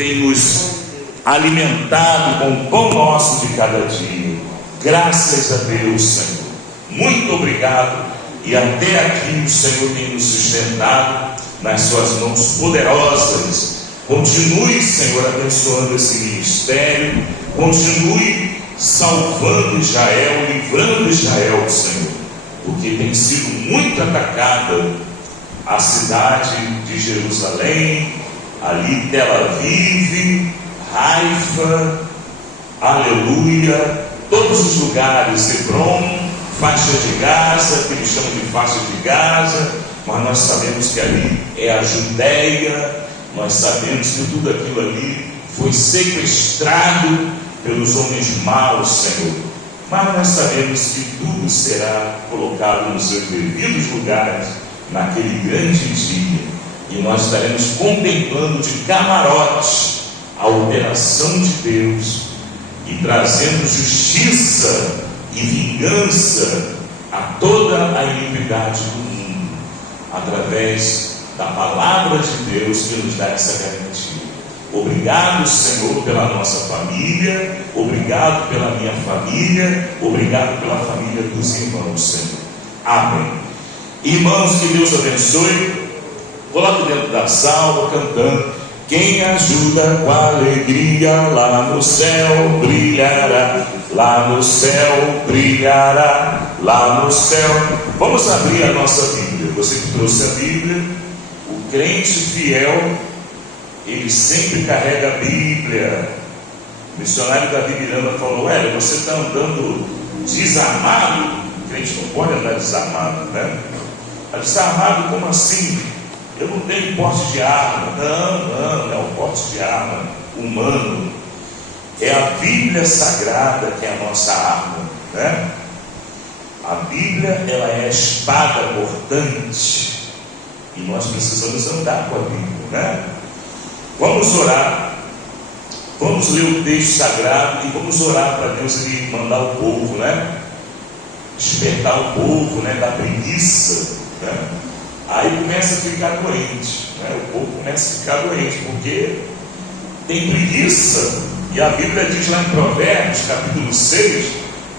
tem nos alimentado com o pão nosso de cada dia. Graças a Deus, Senhor. Muito obrigado. E até aqui o Senhor tem nos sustentado nas suas mãos poderosas. Continue, Senhor, abençoando esse ministério. Continue salvando Israel, livrando Israel, Senhor, porque tem sido muito atacada a cidade de Jerusalém, ali Tel Aviv, Haifa, aleluia, todos os lugares, Hebron, faixa de Gaza, que eles chamam de faixa de Gaza, mas nós sabemos que ali é a Judéia, nós sabemos que tudo aquilo ali foi sequestrado pelos homens maus, Senhor, mas nós sabemos que tudo será colocado nos seus devidos lugares naquele grande dia, e nós estaremos contemplando de camarote a operação de Deus e trazendo justiça e vingança a toda a iniquidade do mundo, através da palavra de Deus que nos dá essa garantia. Obrigado, Senhor, pela nossa família, obrigado pela minha família, obrigado pela família dos irmãos, Senhor. Amém. Irmãos, que Deus abençoe. Coloque dentro da salva, cantando: quem ajuda com alegria, lá no céu brilhará, lá no céu brilhará, lá no céu. Vamos abrir a nossa Bíblia. Você que trouxe a Bíblia, o crente fiel, ele sempre carrega a Bíblia. O missionário Davi Miranda falou: você está andando desarmado? O crente não pode andar desarmado, né? Desarmado como assim? Eu não tenho porte de arma. Não é o porte de arma humano. É a Bíblia Sagrada que é a nossa arma, né? A Bíblia, ela é a espada cortante, e nós precisamos andar com a Bíblia, né? Vamos orar, vamos ler o texto sagrado e vamos orar para Deus ele mandar o povo, né? Despertar o povo, né? Da preguiça, né? Aí começa a ficar doente, né? O povo começa a ficar doente porque tem preguiça. E a Bíblia diz lá em Provérbios, capítulo 6,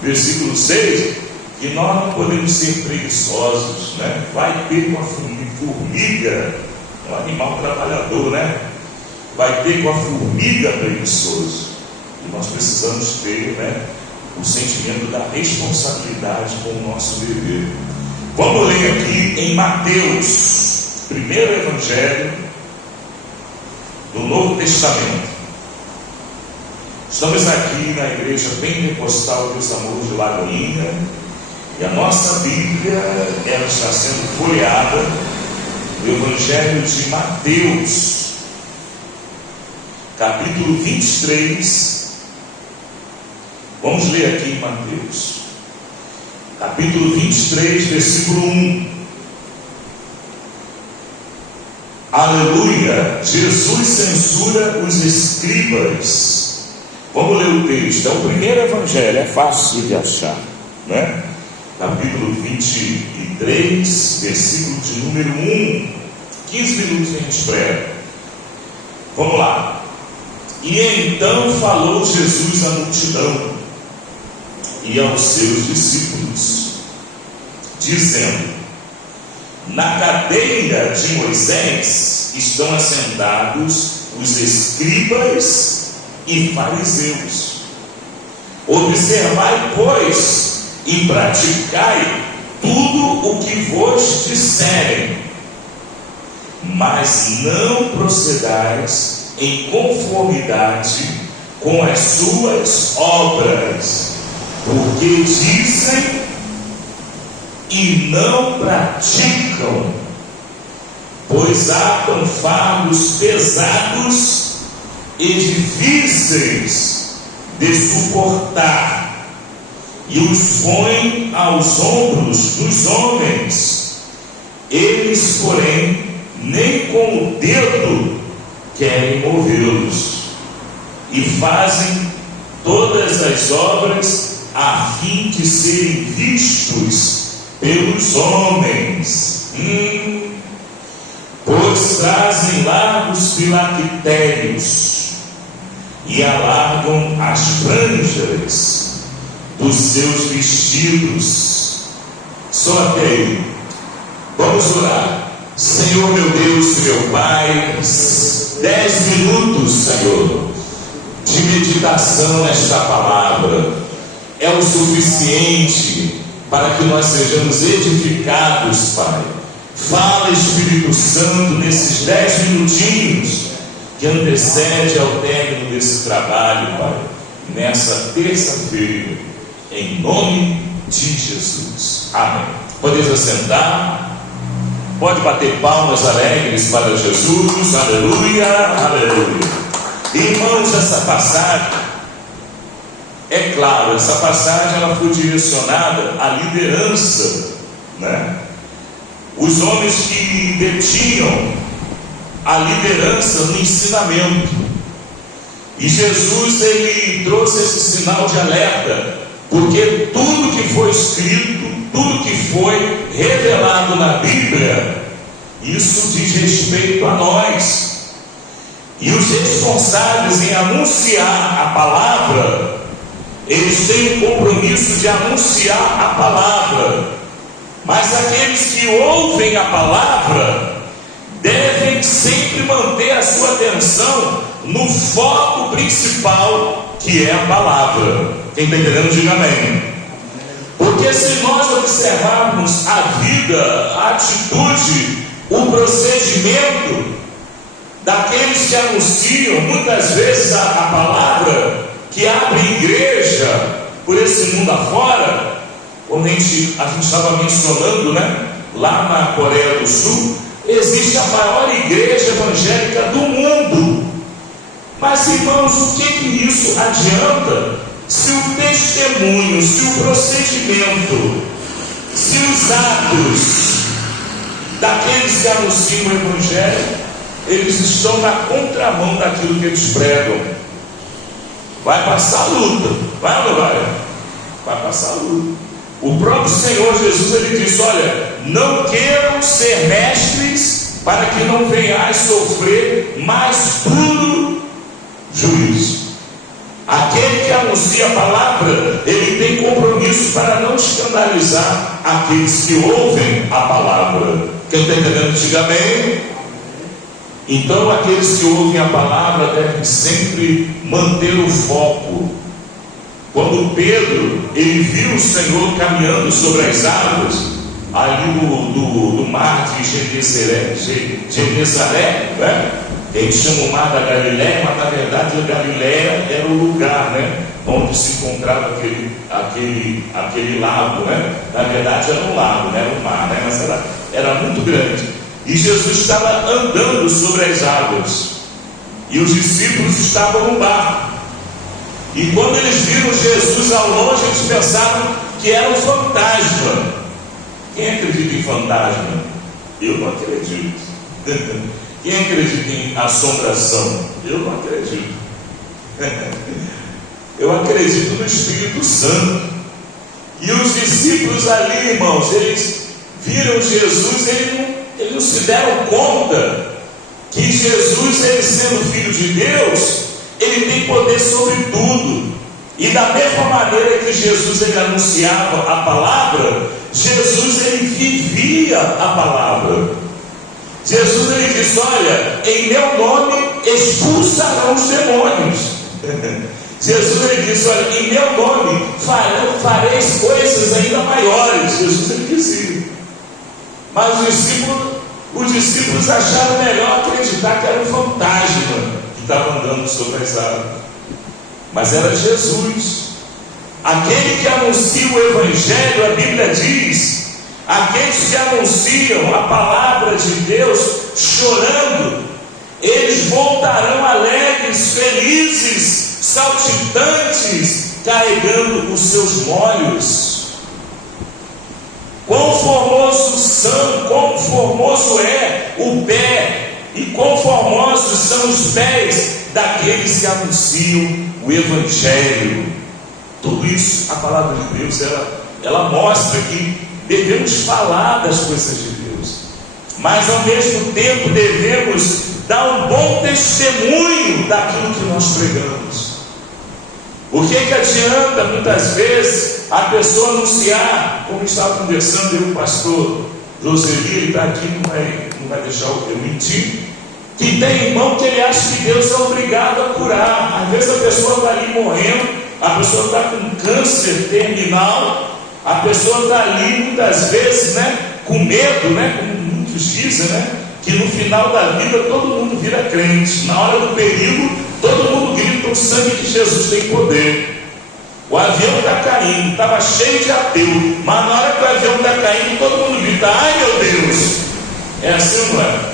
versículo 6, que nós não podemos ser preguiçosos, né? Vai ter com a formiga, um animal trabalhador, né? Vai ter com a formiga preguiçoso. E nós precisamos ter, né, o sentimento da responsabilidade com o nosso dever. Vamos ler aqui em Mateus, primeiro evangelho do Novo Testamento. Estamos aqui na igreja pentecostal dos Amores de Lagoinha, e a nossa Bíblia, ela está sendo folheada no Evangelho de Mateus, capítulo 23. Vamos ler aqui em Mateus, capítulo 23, versículo 1. Aleluia! Jesus censura os escribas. Vamos ler o texto. É o primeiro evangelho, é fácil de achar, né? Capítulo 23, versículo de número 1. 15 minutos a gente espera. Vamos lá. E então falou Jesus à multidão e aos seus discípulos, dizendo: na cadeira de Moisés estão assentados os escribas e fariseus. Observai, pois, e praticai tudo o que vos disserem, mas não procedais em conformidade com as suas obras, porque dizem e não praticam. Pois atam fardos pesados e difíceis de suportar, e os põem aos ombros dos homens. Eles, porém, nem com o dedo querem movê-los, e fazem todas as obras a fim de serem vistos pelos homens. Pois trazem largos filactérios e alargam as franjas dos seus vestidos. Só até aí. Vamos orar. Senhor meu Deus e meu Pai, 10 minutos, Senhor, de meditação nesta palavra é o suficiente para que nós sejamos edificados, Pai. Fala, Espírito Santo, nesses 10 minutinhos que antecede ao término desse trabalho, Pai, nessa terça-feira, em nome de Jesus. Amém. Podemos assentar. Pode bater palmas alegres para Jesus. Aleluia, aleluia. Irmãos, essa passagem, é claro, essa passagem ela foi direcionada à liderança, né? Os homens que detinham a liderança no ensinamento. E Jesus, ele trouxe esse sinal de alerta, porque tudo que foi escrito, tudo que foi revelado na Bíblia, isso diz respeito a nós. E os responsáveis em anunciar a palavra, eles têm o compromisso de anunciar a palavra. Mas aqueles que ouvem a palavra devem sempre manter a sua atenção no foco principal, que é a palavra. Quem está entendendo, diga amém. Porque se nós observarmos a vida, a atitude, o procedimento daqueles que anunciam muitas vezes a palavra, que abre igreja por esse mundo afora, como a gente estava mencionando, né? Lá na Coreia do Sul existe a maior igreja evangélica do mundo. Mas, irmãos, o que isso adianta se o testemunho, se o procedimento, se os atos daqueles que anunciam o evangelho, eles estão na contramão daquilo que eles pregam? Vai passar luta, vai ou não vai? Vai passar luta. O próprio Senhor Jesus, ele disse: olha, não queiram ser mestres para que não venhais sofrer mais duro juízo. Aquele que anuncia a palavra, ele tem compromisso para não escandalizar aqueles que ouvem a palavra. Quem está entendendo, diga amém. Então aqueles que ouvem a palavra devem sempre manter o foco. Quando Pedro, ele viu o Senhor caminhando sobre as águas, ali do mar de Genezaré, né? Eles chamam o mar da Galileia, mas na verdade a Galileia era o lugar, né? Onde se encontrava aquele lago, né? Na verdade era um lago, não era um mar, né? Mas era muito grande. E Jesus estava andando sobre as águas, e os discípulos estavam no barco. E quando eles viram Jesus ao longe, eles pensaram que era um fantasma. Quem acredita em fantasma? Eu não acredito. Quem acredita em assombração? Eu não acredito. Eu acredito no Espírito Santo. E os discípulos ali, irmãos, eles viram Jesus, eles não se deram conta que Jesus, ele sendo Filho de Deus, ele tem poder sobre tudo. E da mesma maneira que Jesus, ele anunciava a palavra, Jesus, ele vivia a palavra. Jesus, ele disse: olha, em meu nome expulsarão os demônios. Jesus, ele disse: olha, em meu nome fareis coisas ainda maiores. Jesus, ele dizia. Mas os discípulos acharam melhor acreditar que era um fantasma que estava andando sobre as águas. Mas era Jesus. Aquele que anuncia o Evangelho, a Bíblia diz, aqueles que anunciam a palavra de Deus chorando, eles voltarão alegres, felizes, saltitantes, carregando os seus molhos. Quão formoso são, quão formoso é o pé, e quão formosos são os pés daqueles que anunciam o Evangelho. Tudo isso, a palavra de Deus, ela mostra que devemos falar das coisas de Deus, mas ao mesmo tempo devemos dar um bom testemunho daquilo que nós pregamos. O que adianta muitas vezes a pessoa anunciar, como estava conversando eu com o pastor Joseli, ele está aqui, não vai deixar eu mentir, que tem irmão que ele acha que Deus é obrigado a curar. Às vezes a pessoa está ali morrendo, a pessoa está com câncer terminal, a pessoa está ali muitas vezes, com medo, como muitos dizem, que no final da vida todo mundo vira crente. Na hora do perigo, todo mundo grita: o sangue de Jesus tem poder. O avião está caindo, estava cheio de ateu, mas na hora que o avião está caindo, todo mundo grita: ai meu Deus! É assim, não é?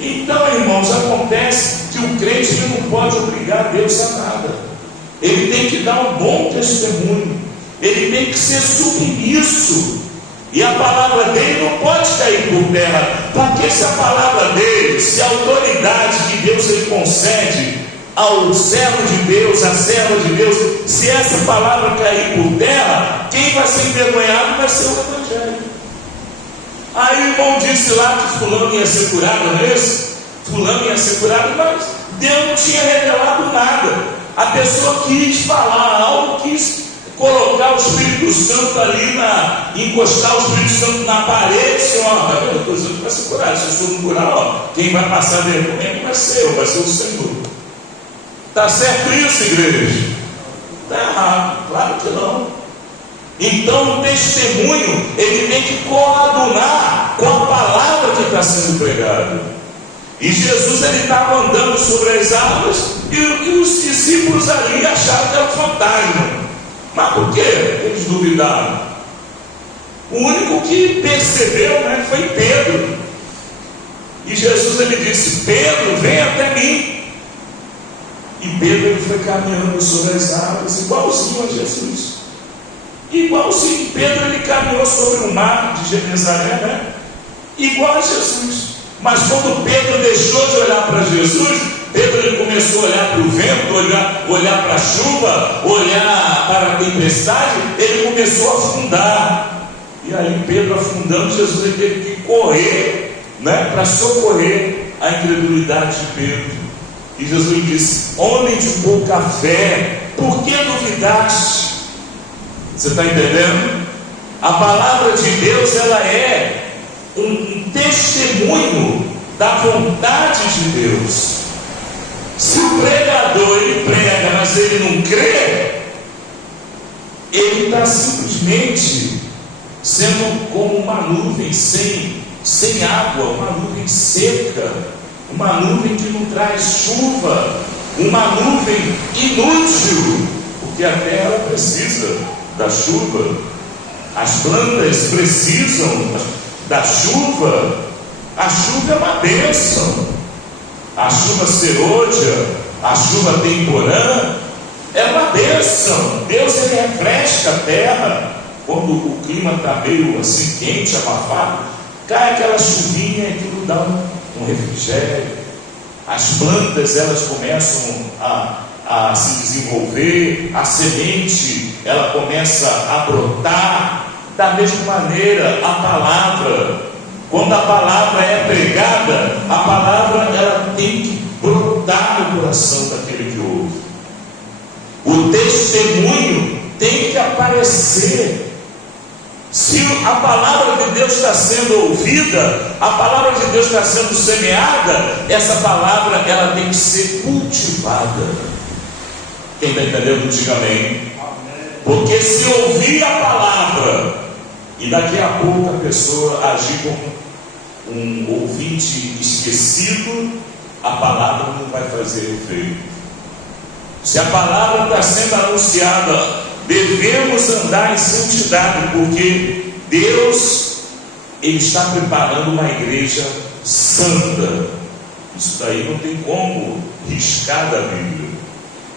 Então, irmãos, acontece que o crente não pode obrigar Deus a nada. Ele tem que dar um bom testemunho, ele tem que ser submisso, e a palavra dele não pode cair por terra, porque se a palavra dele, se a autoridade que Deus ele concede ao servo de Deus, à serva de Deus, se essa palavra cair por terra, quem vai ser envergonhado vai ser o evangelho. Aí o irmão disse lá que fulano ia ser curado, não é isso? Fulano ia ser curado, mas Deus não tinha revelado nada. A pessoa quis falar algo, quis colocar o Espírito Santo ali, encostar o Espírito Santo na parede, assim, ó, tá vendo? Eu estou dizendo que vai ser curado. Se eu não curar, ó, quem vai passar vergonha não vai ser eu, vai ser o Senhor. Está certo isso, igreja? Está errado, claro que não. Então o testemunho, ele tem que coadunar com a palavra que está sendo pregada. E Jesus, ele estava andando sobre as águas, e os discípulos ali acharam que era um fantasma. Mas por quê? Eles duvidaram. O único que percebeu, foi Pedro. E Jesus, ele disse: Pedro, vem até mim. E Pedro, ele foi caminhando sobre as águas, igualzinho a Jesus. Igualzinho, Pedro, ele caminhou sobre o mar de Genezaré, igual a Jesus. Mas quando Pedro deixou de olhar para Jesus, Pedro, ele começou a olhar para o vento, olhar para a chuva, olhar para a tempestade, ele começou a afundar. E aí Pedro afundando, Jesus, ele teve que correr, para socorrer a incredulidade de Pedro. E Jesus disse: homem de pouca fé, por que duvidaste? Você está entendendo? A palavra de Deus, ela é um testemunho da vontade de Deus. Se o pregador, ele prega, mas ele não crê, ele está simplesmente sendo como uma nuvem sem água, uma nuvem seca, uma nuvem que não traz chuva, uma nuvem inútil, porque a terra precisa da chuva, as plantas precisam da chuva. A chuva é uma bênção. A chuva serôdia, a chuva temporã é uma bênção. Deus, ele refresca a terra. Quando o clima está meio assim quente, abafado, cai aquela chuvinha e tudo dá um refrigério. As plantas, elas começam a se desenvolver, a semente, ela começa a brotar. Da mesma maneira, a palavra, quando a palavra é pregada, a palavra, ela tem que brotar no coração daquele que ouve. O testemunho tem que aparecer. Se a palavra de Deus está sendo ouvida, a palavra de Deus está sendo semeada, essa palavra, ela tem que ser cultivada. Quem está entendendo, diga amém. Porque se ouvir a palavra e daqui a pouco a pessoa agir como um ouvinte esquecido, a palavra não vai fazer efeito. Se a palavra está sendo anunciada, devemos andar em santidade, porque Deus, ele está preparando uma igreja santa. Isso daí não tem como riscar da Bíblia.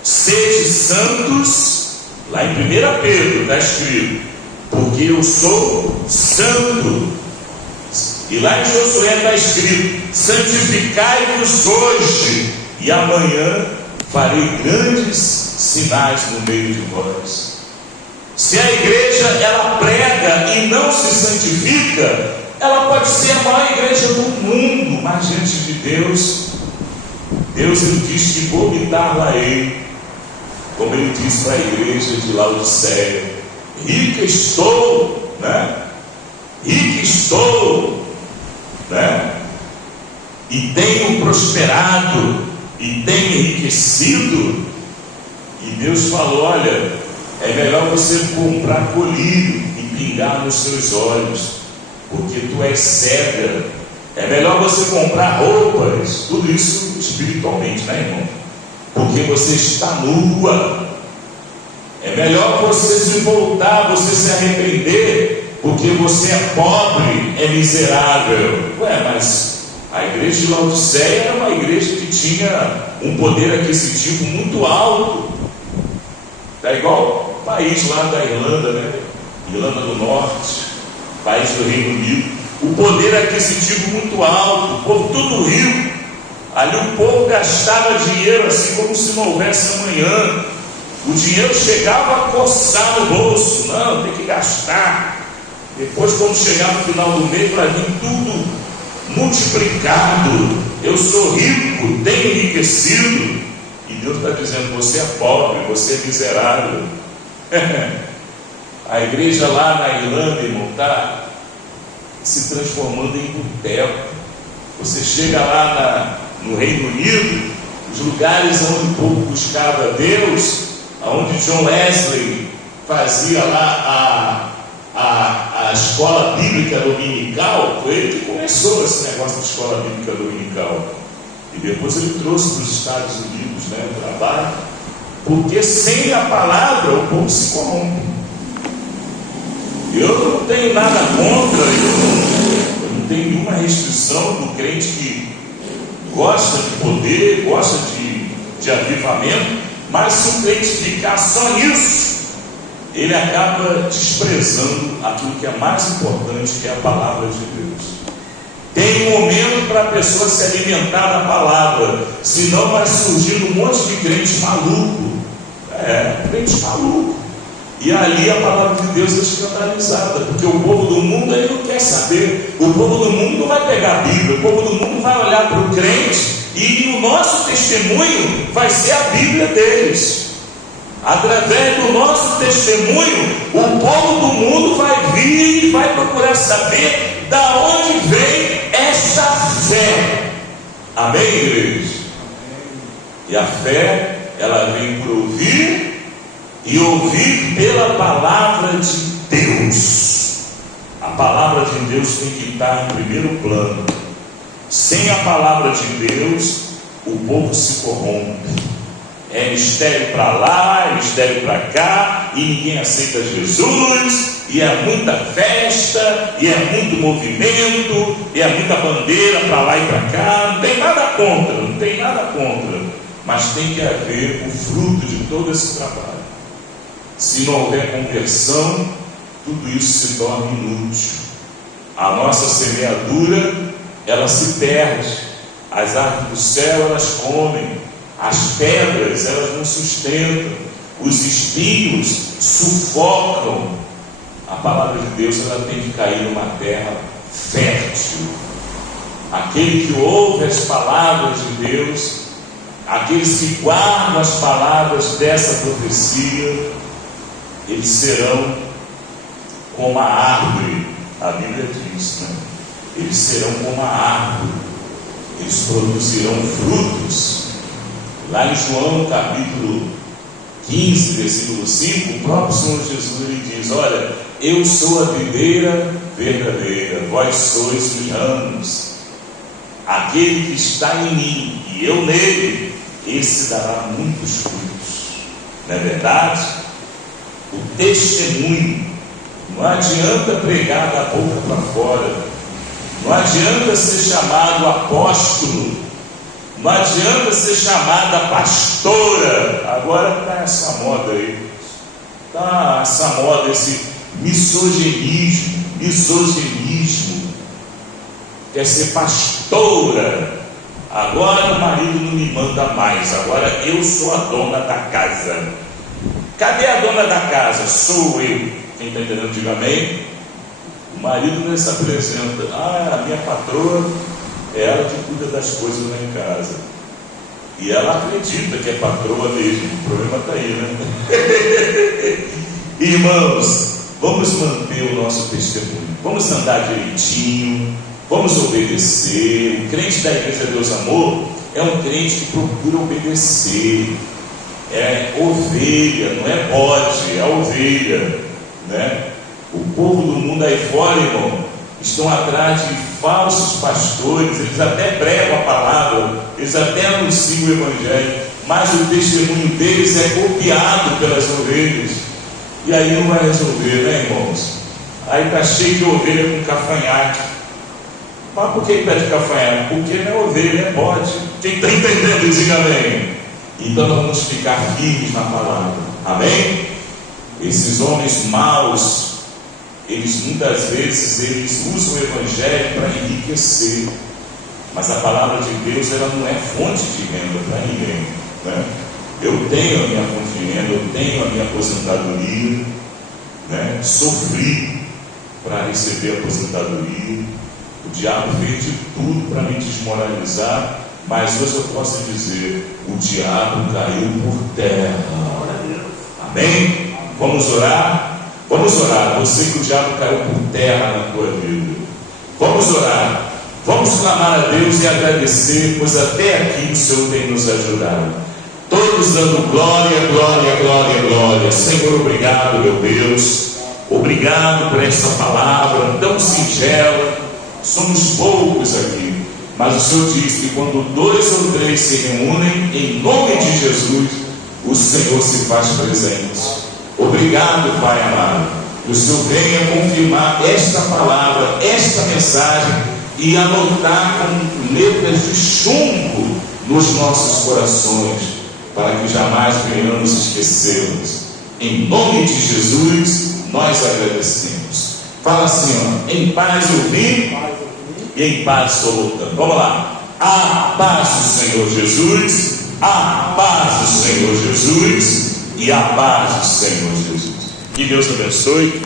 Sede santos, lá em 1 Pedro está escrito: porque eu sou santo. E lá em Josué está escrito: santificai-vos hoje, e amanhã farei grandes sinais no meio de vós. Se a igreja, ela prega e não se santifica, ela pode ser a maior igreja do mundo, mas diante de Deus, ele diz que vomitar-la-ei, como ele disse para a igreja de Laodiceia: rica estou, né? Rica estou, né? E tenho prosperado, e tenho enriquecido. E Deus falou: olha, é melhor você comprar colírio e pingar nos seus olhos, porque tu és cega. É melhor você comprar roupas, tudo isso espiritualmente, né, irmão? Porque você está nua. É melhor você se voltar, você se arrepender, porque você é pobre, é miserável. Ué, mas a igreja de Laodiceia era uma igreja que tinha um poder aquisitivo muito alto. É igual o país lá da Irlanda, né? Irlanda do Norte, país do Reino Unido. O poder aquisitivo muito alto, o povo todo rico. Ali o povo gastava dinheiro assim como se não houvesse amanhã. O dinheiro chegava a coçar no bolso. Não, tem que gastar. Depois, quando chegar no final do mês, vai vir tudo multiplicado. Eu sou rico, tenho enriquecido. E Deus está dizendo: você é pobre, você é miserável. A igreja lá na Irlanda, irmão, está se transformando em boteco. Você chega lá no Reino Unido, os lugares onde o povo buscava Deus, onde John Wesley fazia lá a escola bíblica dominical. Foi ele que começou esse negócio de escola bíblica dominical, e depois ele trouxe para os Estados Unidos, né, o trabalho, porque sem a palavra o povo se corrompe. Eu não tenho nada contra, eu não tenho nenhuma restrição do crente que gosta de poder, gosta de avivamento, mas se o crente ficar só nisso, ele acaba desprezando aquilo que é mais importante, que é a palavra de Deus. Tem um momento para a pessoa se alimentar da palavra, senão vai surgindo um monte de crente maluco. Crente maluco. E ali a palavra de Deus é escandalizada, porque o povo do mundo ele não quer saber. O povo do mundo não vai pegar a Bíblia, o povo do mundo vai olhar para o crente, e o nosso testemunho vai ser a Bíblia deles. Através do nosso testemunho, o povo do mundo vai vir e vai procurar saber da onde vem esta fé. Amém, igreja? E a fé, ela vem por ouvir, e ouvir pela palavra de Deus. A palavra de Deus tem que estar em primeiro plano. Sem a palavra de Deus, o povo se corrompe. É mistério para lá, é mistério para cá, e ninguém aceita Jesus, e é muita festa, e é muito movimento, e é muita bandeira para lá e para cá. Não tem nada contra, não tem nada contra, mas tem que haver o fruto de todo esse trabalho. Se não houver conversão, tudo isso se torna inútil. A nossa semeadura, ela se perde. As árvores do céu, elas comem. As pedras, elas não sustentam. Os espinhos sufocam. A palavra de Deus, ela tem que cair numa terra fértil. Aquele que ouve as palavras de Deus, aqueles que guardam as palavras dessa profecia, eles serão como a árvore. A Bíblia diz, né? Eles serão como a árvore, eles produzirão frutos. Lá em João capítulo 15, versículo 5, o próprio Senhor Jesus ele diz: olha, eu sou a videira verdadeira, vós sois os ramos. Aquele que está em mim e eu nele, esse dará muitos frutos. Não é verdade? O testemunho. Não adianta pregar da boca para fora, não adianta ser chamado apóstolo, não adianta ser chamada pastora. Agora está essa moda aí, está essa moda, esse misoginismo, quer ser pastora. Agora o marido não me manda mais, agora eu sou a dona da casa. Cadê a dona da casa? Sou eu. Quem está entendendo, diga amém. O marido não se apresenta. Ah, a minha patroa é ela que cuida das coisas lá em casa. E ela acredita que é patroa mesmo. O problema está aí, né? Irmãos, vamos manter o nosso testemunho. Vamos andar direitinho. Vamos obedecer. O crente da Igreja Deus Amor é um crente que procura obedecer. É ovelha, não é bode, é ovelha, né? O povo do mundo aí fora, irmão, estão atrás de falsos pastores. Eles até pregam a palavra, eles até anunciam o Evangelho, mas o testemunho deles é copiado pelas ovelhas. E aí não vai resolver, né, irmãos? Aí está cheio de ovelha com cafanhaque. Mas por que pede cafanhaque? Porque não é ovelha, é bode. Quem está entendendo, diga amém. Então nós vamos ficar firmes na palavra, amém? Esses homens maus, eles muitas vezes eles usam o Evangelho para enriquecer, mas a palavra de Deus ela não é fonte de renda para ninguém, né? Eu tenho a minha fonte de renda, eu tenho a minha aposentadoria, né? Sofri para receber a aposentadoria. O diabo fez de tudo para me desmoralizar, mas hoje eu posso dizer: o diabo caiu por terra. Amém? Vamos orar? Vamos orar. Você que o diabo caiu por terra na tua vida. Vamos orar. Vamos clamar a Deus e agradecer, pois até aqui o Senhor tem nos ajudado. Todos dando glória, glória, glória, glória. Senhor, obrigado, meu Deus. Obrigado por essa palavra tão singela. Somos poucos aqui, mas o Senhor diz que quando 2 ou 3 se reúnem em nome de Jesus, o Senhor se faz presente. Obrigado, Pai amado, que o Senhor venha confirmar esta palavra, esta mensagem e anotar com letras de chumbo nos nossos corações, para que jamais venhamos esquecê-los. Em nome de Jesus, nós agradecemos. Fala assim, ó: em paz eu vim e em paz estou voltando. Vamos lá. A paz do Senhor Jesus, a paz do Senhor Jesus e a paz do Senhor Jesus. Que Deus abençoe.